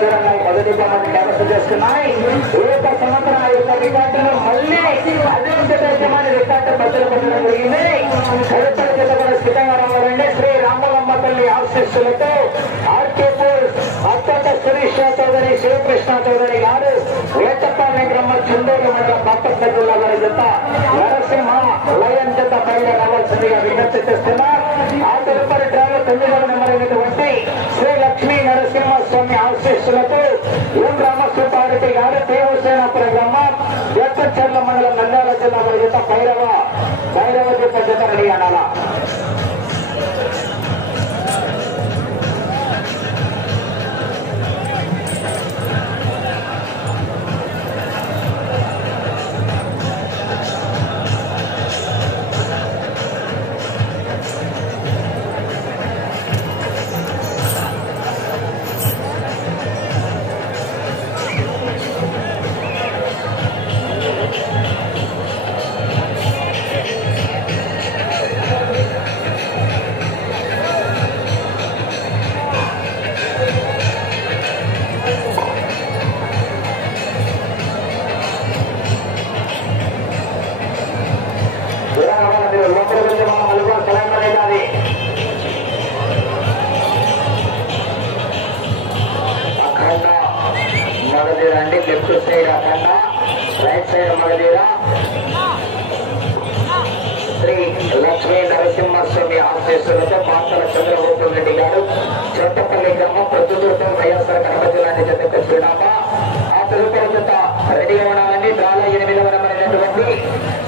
దూరంగా మొదటి బొమ్మను కైవసం చేస్తున్నాయి. ఈ యొక్క సంవత్సరం ఆ యొక్క రికార్డును మళ్ళీ అదే దేశమని రికార్డు ప్రజలు పొందడం జరిగింది. కలుపల చేత కూడా సిద్ధంగా రావాలండి. శ్రీ రామలమ్మ తల్లి ఆశీస్సులతో ఆర్కేపూర్ అత్యంత సురేష్ చౌదరి శివకృష్ణ చౌదరి గారు వేటపాలెం గ్రామ చందూరు మండల బాపట్ల జిల్లా వారి జత నరసింహ లయన్ జత పైన రావాల్సిందిగా విజ్ఞప్తి చేస్తున్నారు. ఆ తదుపరి డ్రాలో తొమ్మిదవ నెంబర్ అయినటువంటి ఎం రామసుబ్బారెడ్డి గారు దేవసేనాపురం గ్రామం ఎత్తచర్ల మండలం నంద్యాల జిల్లా వారి జత భైరవ భైరవ జత జత ready left side Akhanda right side Magadheera Sri Lakshmi Narasimhaswamy ఆశీస్సులతో మాతల చంద్రబాబు రెడ్డి గారు చోటపల్లి గ్రామం ప్రొద్దుతూరుతో వైఎస్ఆర్ కడప జిల్లాన్ని జతకు ఆ తదుపరి జత రెడీ ఉండాలని డ్రాలో ఎనిమిదవ నెంబర్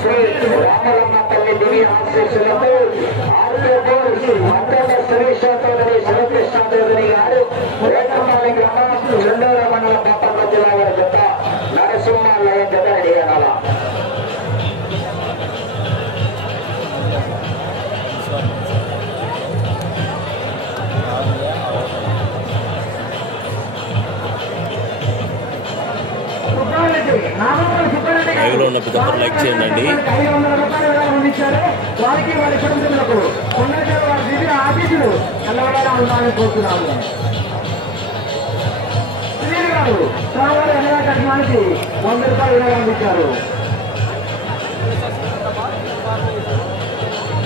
శ్రీ రామలమ్మ తల్లి దివి ఆశీస్సులతో ఆర్కేపూర్ మండల సురేష్ చౌదరి శివకృష్ణ చౌదరి గారు రేటపాలెం గ్రామం చెండూరు మండల బాపట్ల మధ్యలో లైవ్లో ఉన్న ప్రతి ఒక్కరు లైక్ చేయండి వందల రూపాయలు వారి ఆఫీసులు వంద రూపాయలు విరాళం అందించారు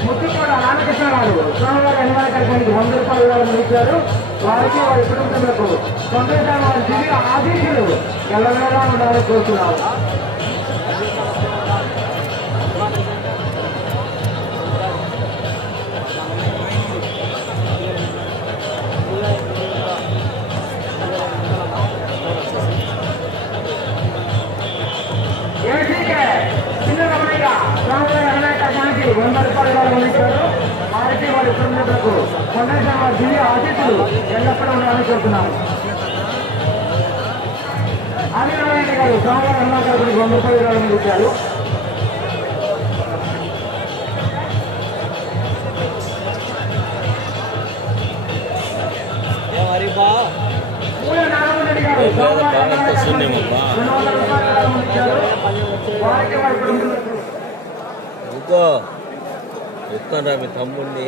ముత్తుకోట రామకృష్ణ గారు స్వామివారి ఎన్నగా కట్నానికి వంద రూపాయలు విరాళం అందించారు వారికి వారి కుటుంబీకులకు కొండచేరు వారి దివ్య ఆఫీసులు ఎల్లవేళలా ఉండాలని కోరుతున్నాము. రామరాయ అనాయకానికి వంద రూపాయలు అందించారు వారికి వారి కుటుంబాలకు కొండేశ్వర వారి దివ్య అతిథులు ఎల్లప్పుడూ ఉండాలని కోరుతున్నాను. ఆదినారాయణ గారు రామరాయ అనాయకానికి వంద రూపాయలు వాళ్ళు అందించారు పూల నారాయణ ఇంకో ఎత్తుకున్నా మీ తమ్ముడిని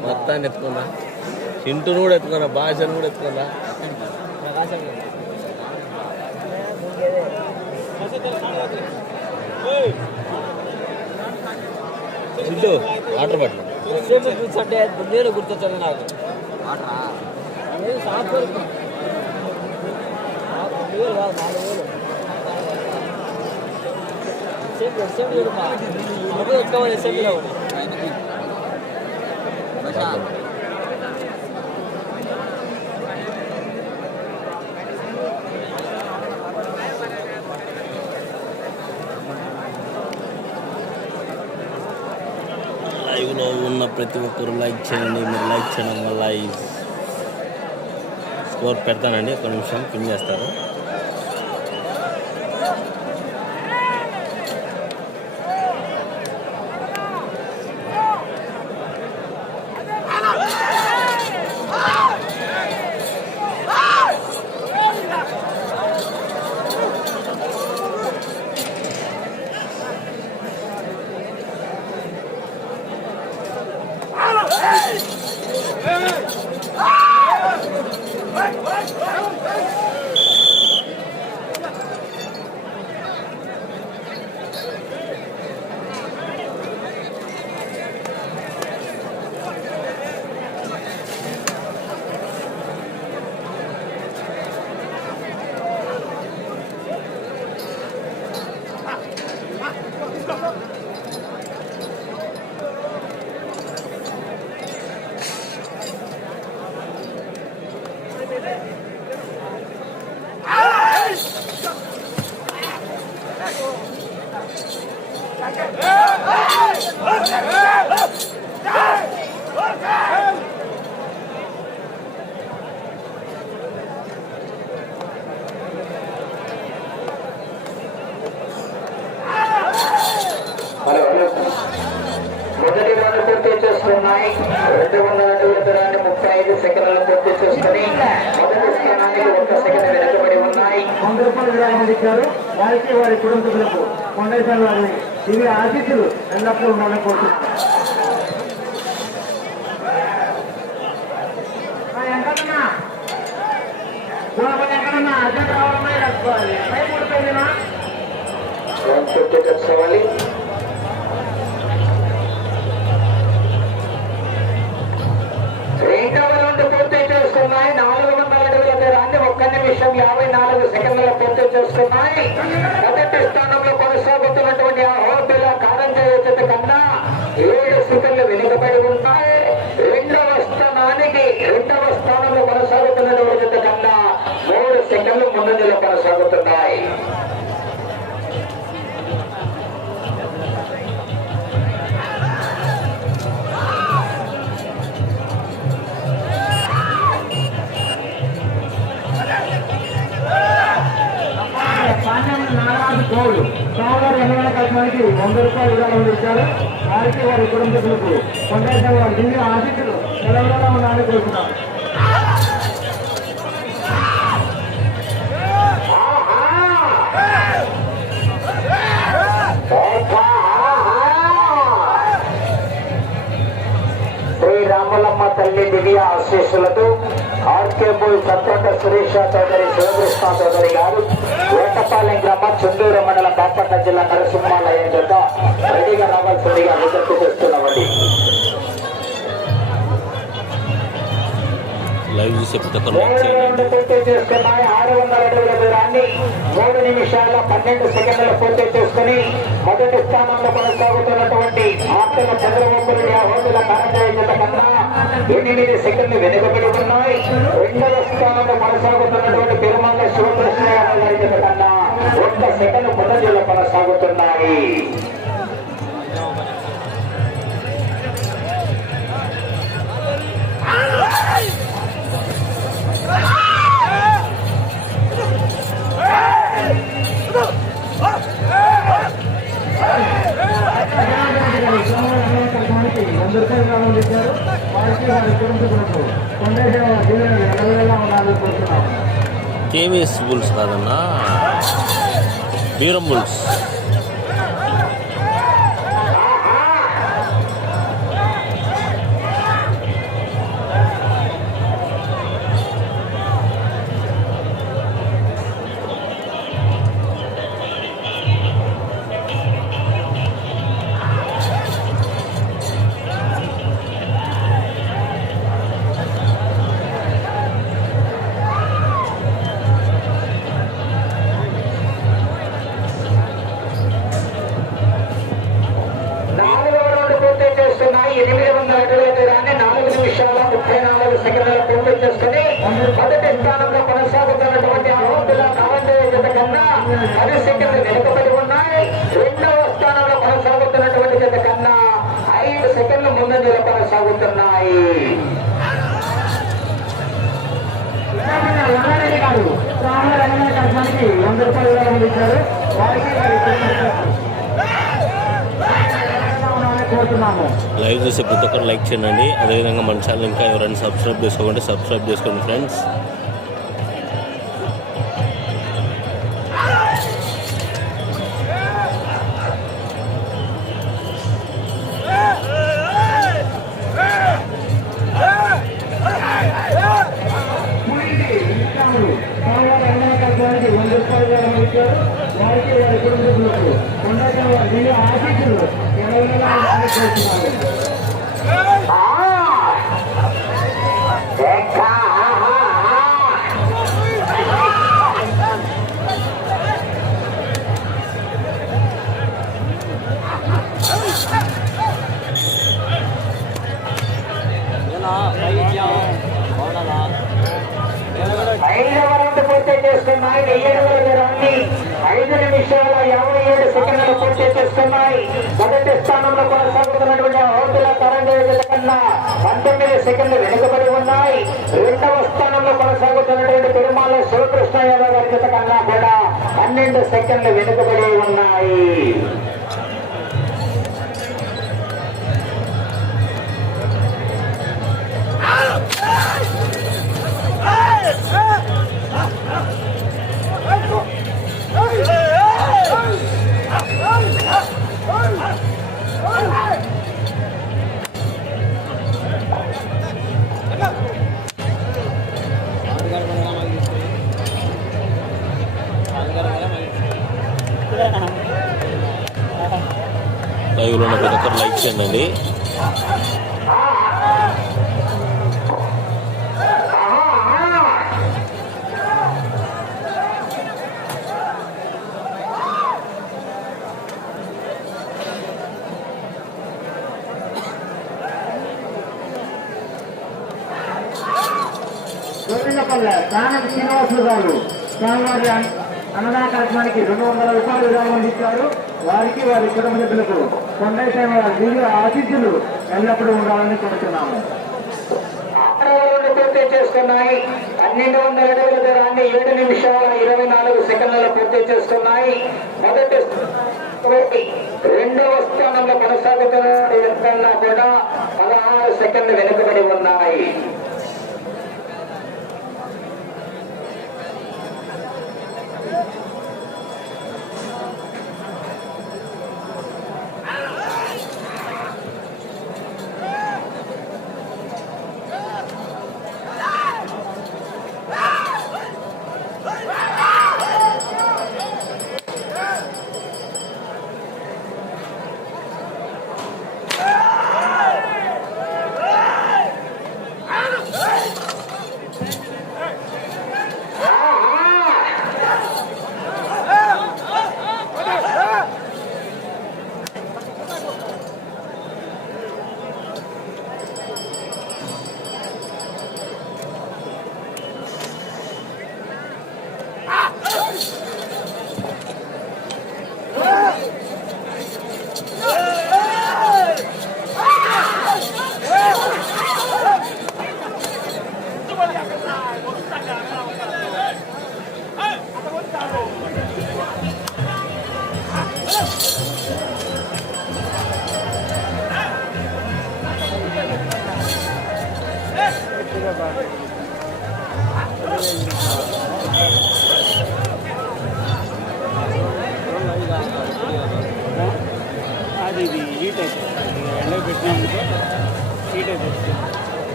మొత్తాన్ని ఎత్తుకున్నా చింటును కూడా ఎత్తుకున్నా భాషను కూడా ఎత్తుకున్నా చింటూ వాటర్ సేపు కూర్చుంటే నేను గుర్తొచ్చాను నాకు. నాలుగు వేలు లైవ్లో ఉన్న ప్రతి ఒక్కరు లైక్ చేయండి. మీరు లైక్ చేయడం వల్ల ఈ స్కోర్ పెడతానండి. ఒక నిమిషం పిన్ చేస్తారు వన్ ఫిఫ్టీ తెచ్చుకోవాలి రెండవ రౌండ్ పూర్తి నాలుగు వందల అడుగుల దూరాన్ని ఒక్క నిమిషం యాభై నాలుగు సెకండ్ల పూర్తి చేసుకున్నాయి ఎన్ని వంద రూపాయలు విధానం ఇచ్చారు. వారికి వారి కుటుంబ సభ్యులకు కొండేశ్వర వారి ఢిల్లీ ఆశీస్సులు తెలంగాణ ఉండాలని కోరుతున్నాను శ్రీ తల్లి దివ్య ఆశీస్సులతో ఆర్కే బోయ్ సత్రక సురేష చౌదరి శివకృష్ణ చౌదరి గారు వేటపాలెం గ్రామం చుండూరు మండలం బాపట్ల జిల్లా నరసింహాలయం చేత రెడీగా రావాల్సిందిగా విజ్ఞప్తి చేస్తున్నామండి. లైవ్ చూసే ప్రతి ఒక్కరు లైక్ మూడు చేయండి. రౌండ్లు పూర్తి చేసుకున్నాయి. ఆరు వందల అడుగుల దూరాన్ని మూడు నిమిషాల పన్నెండు సెకండ్లు పూర్తి చేసుకుని మొదటి స్థానంలో కొనసాగుతున్నటువంటి చంద్రబాబు హోటల కన్నా ఎనిమిది సెకండ్లు వెనుకబడి ఉన్నాయి రెండవ స్థానంలో కొనసాగుతున్నటువంటి తిరుమల శివకృష్ణ గారి కన్నా ఒక్క సెకండ్ ముందంజలో కొనసాగుతున్నాయి. వంద రూపాయలు విరాళం ఇచ్చారు వారికి వారి కుటుంబీకులకు ఫౌండేషన్ వారి ఢిల్లీ నిలవడంలో ఉండాలని కోరుతున్నాను కేవీఎస్ బుల్స్ కాదన్నా వీరం బుల్స్ మొదటి స్థానంలో కొనసాగుతున్నటువంటి కావంజయ జత కన్నా పది వెనుకబడి ఉన్నాయి. రెండవ స్థానంలో కొనసాగుతున్నటువంటి జత కన్నా ఐదు సెకండ్లు ముందంజలో కొనసాగుతున్నాయి వంద రూపాయలు ఇచ్చారు. వారికి లైవ్ చూసే ప్రతి ఒక్కరు లైక్ చేయండి. అదేవిధంగా మన ఛానల్ ఇంకా ఎవరైనా సబ్స్క్రైబ్ చేసుకోండి సబ్స్క్రైబ్ చేసుకోండి ఫ్రెండ్స్. వారికి వారి కుటుంబీకులకు ఫౌండేషన్ వారి ఢిల్లీ ఆశీస్సులు నిలవడంలో ఉండాలని కోరుతున్నాము ఆ! ఎక్కా! ఆహా! ఆహా! ఏనా పై బాగున్నా ఐదవ రౌండ్ పూర్తి చేసుకున్నాయి వెయ్యి దూరాన్ని ఎనిమిది నిమిషాల యాభై ఏడు సెకండ్లు పూర్తి చేస్తున్నాయి. మొదటి స్థానంలో కొనసాగుతున్నటువంటి హోటల తరంగ కన్నా పంతొమ్మిది సెకండ్లు వెనుకబడి ఉన్నాయి. రెండవ స్థానంలో కొనసాగుతున్నటువంటి తిరుమల శివకృష్ణ యాదవ్ గారి కన్నా కూడా పన్నెండు సెకండ్లు వెనుకబడి ఉన్నాయి. Hey! లైవ్లో ఉన్న ప్రతి ఒక్కరు లైక్ చేయండి. గోవిందపల్లె శ్రీనివాసులు గారు స్వామివారి అన్నదాన కార్యక్రమానికి రెండు వందల రూపాయలు విరాళం ఇచ్చారు వారికి వారి కుటుంబ సభ్యులకు కొండైతే దివ్య ఆతిథ్యులు ఎల్లప్పుడూ ఉండాలని కోరుతున్నాము. పూర్తి చేస్తున్నాయి పన్నెండు వందల అడుగుల దూరాన్ని ఏడు నిమిషాల ఇరవై నాలుగు సెకండ్లలో పూర్తి చేస్తున్నాయి మొదటి రెండవ స్థానంలో కొనసాగుతున్న కూడా పదహారు సెకండ్లు వెనుకబడి ఉన్నాయి.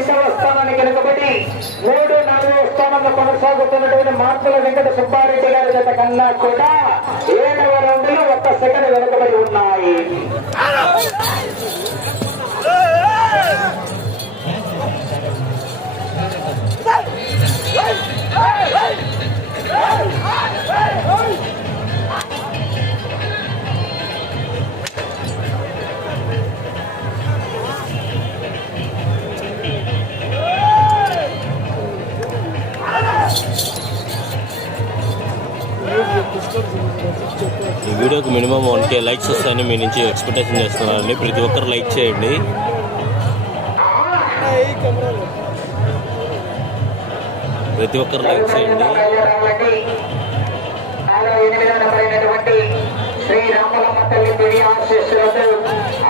రెండవ స్థానాన్ని వెనుకబడి మూడు నాలుగవ స్థానంలో కొనసాగుతున్నటువంటి మార్పుల వెంకట సుబ్బారెడ్డి గారి జత కన్నా కూడా ఏడవ రౌండ్లో ఒక్క సెకండ్ వెనుకబడి ఉన్నాయి ఈ వీడియోకి మినిమం వన్ కే లైక్స్ వస్తాయని మీ నుంచి ఎక్స్పెక్టేషన్ చేస్తున్నారండి ప్రతి ఒక్కరు లైక్ చేయండి. ప్రతి ఒక్కరు లైక్ చేయండి. శ్రీ రామలమ్మ తల్లి పిడి ఆశీస్సులతో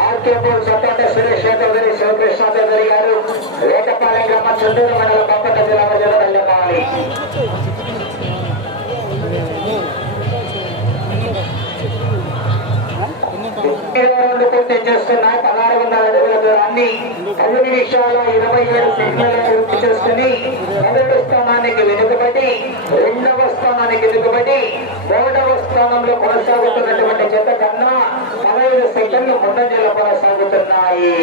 ఆర్కేపూర్ సురేష్ చౌదరి శివకృష్ణ చౌదరి గారు వేటపాలెం గ్రామ చుండూరు మండల పంపక జిల్లా ప్రజలు వెళ్ళాలి పూర్తి చేస్తున్నాయి పదహారు వందల అడుగుల దూరాన్ని పది నిమిషాల ఇరవై ఏడు సెకండ్లలో పూర్తి చేసుకుని మొదటి స్థానానికి వెనుకబడి రెండవ స్థానానికి వెనుకబడి మూడవ స్థానంలో కొనసాగుతున్నటువంటి జత కన్నా పదహైదు సెకండ్లు ముందంజలో కొనసాగుతున్నాయి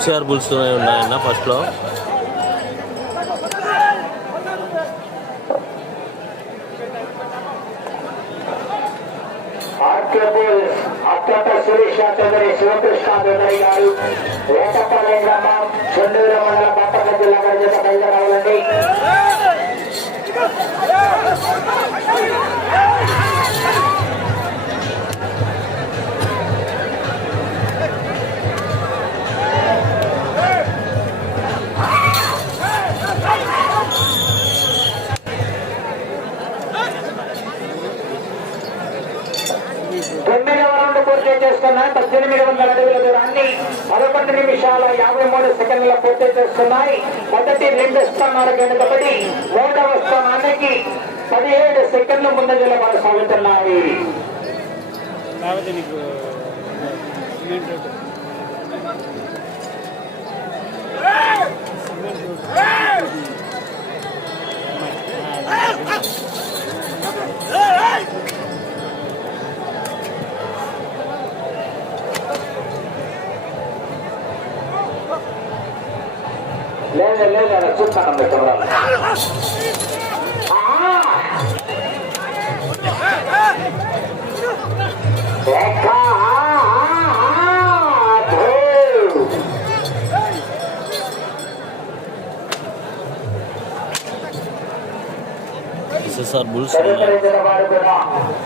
ఎన్సీఆర్ బుల్స్ ఉన్నాయన్న ఫస్ట్లో లో. సురేష్ చౌదరి శివకృష్ణ చౌదరి గారు వేటపాలెం గ్రామం చెన్నూరు మండలం పట్టణ జిల్లా చేత చేస్తున్నాయి. మొదటి రెండు స్థానాలు వెనుకబడి మూడవ స్థానానికి పదిహేడు సెకండ్ల ముందంజలో కొనసాగుతున్నాయి లేదు లేదు అలా చూస్తాను మీ కుర్రాళ్ళు. ఆ! ఎక్క, ఆ, ఆ, ఆ, ధూ. ఎస్ఎస్ఆర్ బుల్స్ తదుపరి వారు కూడా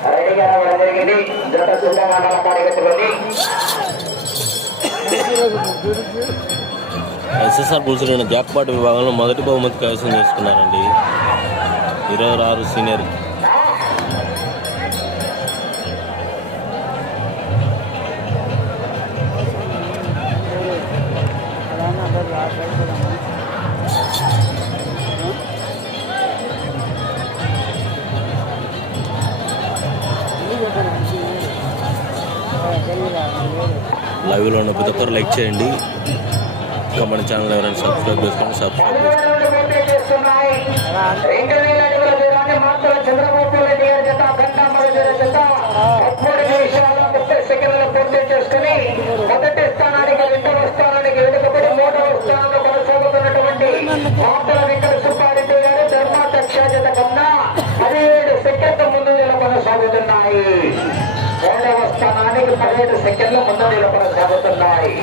రెడీగా రావడం జరిగింది జత సిద్ధంగా నమ్మకాన్ని ఎస్ఎస్ఆర్ బుల్స్ రెండు జాక్పాట్ విభాగంలో మొదటి బహుమతి కైవసం చేసుకున్నారండి. ఇరవై ఆరు సీనియర్. లైవ్లో ఉన్న ప్రతి ఒక్కరు లైక్ చేయండి. మన ఛానల్ ఎవరైనా సబ్స్క్రైబ్ చేసుకోండి సబ్స్క్రైబ్ చంద్రబాబు చేసుకుని మొదటి స్థానానికి రెండవ స్థానానికి వెనుకబడి మూడవ స్థానంలో కొనసాగుతున్నటువంటి మాతల వెంకట సుబ్బారెడ్డి గారు ధర్మాధ్యక్ష జత కన్నా పదిహేడు సెకండ్ల ముందు కొనసాగుతున్నాయి మూడవ స్థానానికి పదిహేడు సెకండ్ల ముందు కొనసాగుతున్నాయి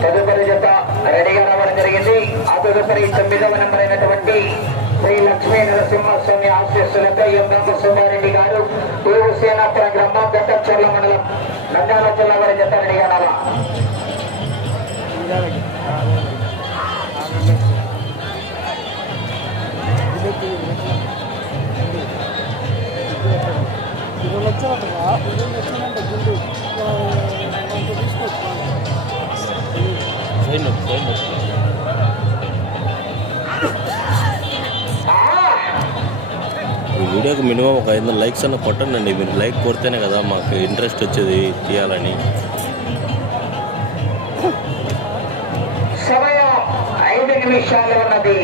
తదుపరి జత రెడీగా రావడం జరిగింది. ఆ తదుపరి తొమ్మిదవ నెంబర్ అయినటువంటి శ్రీ లక్ష్మీ నరసింహస్వామి ఆశీస్సులతో ఎం రామసుబ్బారెడ్డి గారు తూరు సేనాపురం గ్రామం దత్తచర్ల మండలం నంద్యాల జిల్లా వారి జత రెడీగా రావా ఇరవై ఈ వీడియోకి మినిమం ఒక ఐదు వందల లైక్స్ అన్న కొట్టండి. మీరు లైక్ కొడితేనే కదా మాకు ఇంట్రెస్ట్ వచ్చేది తీయాలని. సమయం ఐదు నిమిషాలు ఉన్నది.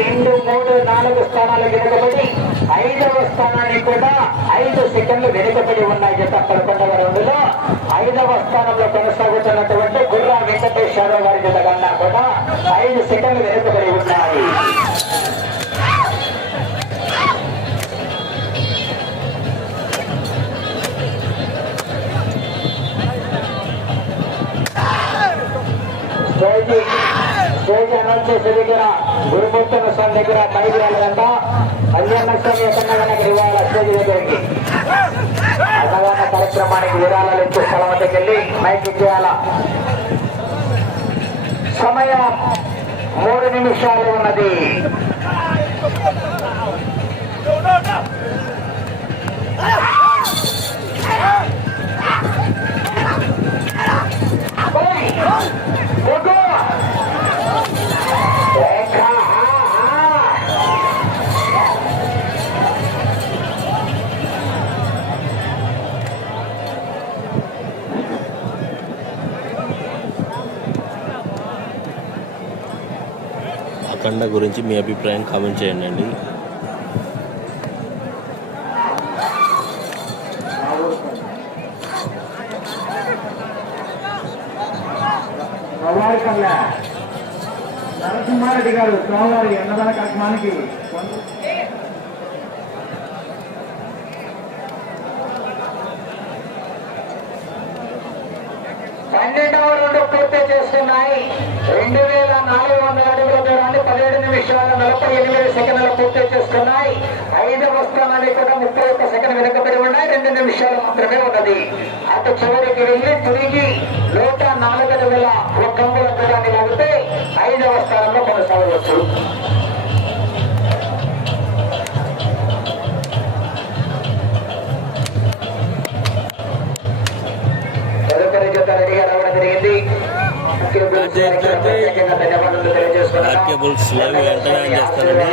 రెండు మూడు నాలుగు స్థానాలు వెనుకబడి ఐదవ స్థానానికి కూడా ఐదు సెకండ్లు వెనుకబడి ఉన్నాయి జత పదకొండవ రౌండ్లో. ఐదవ స్థానంలో కొనసాగుతున్నటువంటి గుర్రా వెంకటేశ్వరరావు వారి జత కన్నా సెకండ్లు వెనుకబడి స్టేజ్ చేసే దగ్గర గురుమూర్తున్న స్వామి దగ్గర పైకి వెళ్ళదంట కళ్యాణ స్వామి ఎక్కడ ఇవాళ స్టేజ్ దగ్గరికి. అన్నదాన కార్యక్రమానికి విరాళాలు ఇచ్చే స్థలం దగ్గరికి వెళ్ళి మైక్ ఇచ్చేయాల. సమయం మూడు నిమిషాలు ఉన్నది. గురించి మీ అభిప్రాయం కామెంట్ చేయండి అండి. నరసింహారెడ్డి గారు సోమవారి అన్నదాన కార్యక్రమానికి పన్నెండవ రెండు పూర్తి చేస్తున్నాయి. రెండు వేల నాలుగు వందల అడుగుల దూరాన్ని పదిహేడు నిమిషాల నలభై ఎనిమిది సెకండ్లు పూర్తి చేస్తున్నాయి. ఐదవ స్థానానికి కూడా ముప్పై ఒక్క సెకండ్ వెనుకబడి ఉన్నాయి. రెండు నిమిషాలు మాత్రమే ఉన్నది. అటు చివరికి వెళ్ళి తిరిగి నూట నాలుగు వేల ఒక అంగుల దూరాన్ని లాగితే ఐదవ స్థానంలో కొనసాగవచ్చు. రావడం జరిగింది. తెలియజేస్తున్నాను. Cables live వెంటనే చేస్తానండి.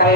ముప్పై